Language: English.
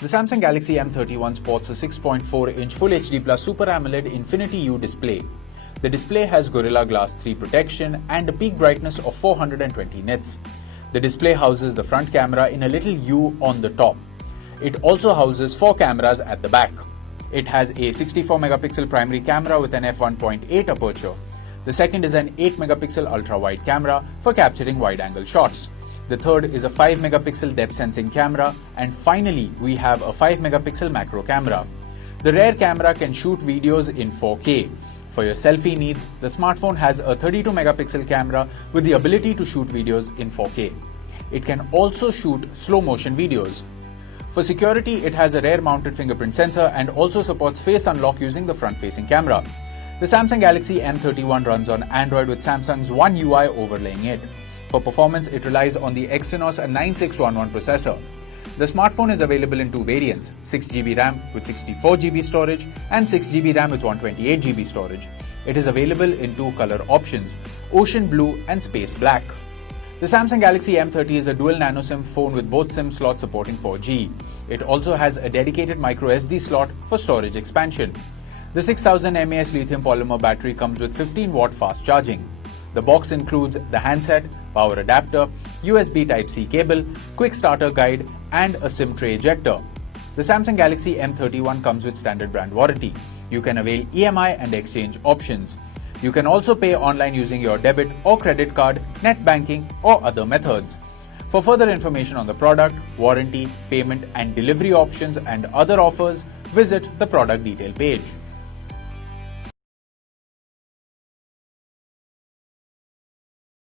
The Samsung Galaxy M31 sports a 6.4-inch Full HD Plus Super AMOLED Infinity U display. The display has Gorilla Glass 3 protection and a peak brightness of 420 nits. The display houses the front camera in a little U on the top. It also houses 4 cameras at the back. It has a 64-megapixel primary camera with an f1.8 aperture. The second is an 8-megapixel ultra-wide camera for capturing wide-angle shots. The third is a 5-megapixel depth sensing camera, and finally we have a 5-megapixel macro camera. The rear camera can shoot videos in 4K. For your selfie needs, the smartphone has a 32-megapixel camera with the ability to shoot videos in 4K. It can also shoot slow-motion videos. For security, it has a rear-mounted fingerprint sensor and also supports face unlock using the front-facing camera. The Samsung Galaxy M31 runs on Android with Samsung's One UI overlaying it. For performance, it relies on the Exynos 9611 processor. The smartphone is available in 2 variants, 6GB RAM with 64GB storage and 6GB RAM with 128GB storage. It is available in 2 color options, Ocean Blue and Space Black. The Samsung Galaxy M30 is a dual nano SIM phone with both SIM slots supporting 4G. It also has a dedicated microSD slot for storage expansion. The 6000 mAh lithium polymer battery comes with 15-watt fast charging. The box includes the handset, power adapter, USB Type-C cable, quick starter guide, and a SIM tray ejector. The Samsung Galaxy M31 comes with standard brand warranty. You can avail EMI and exchange options. You can also pay online using your debit or credit card, net banking, or other methods. For further information on the product, warranty, payment, and delivery options and other offers, visit the product detail page.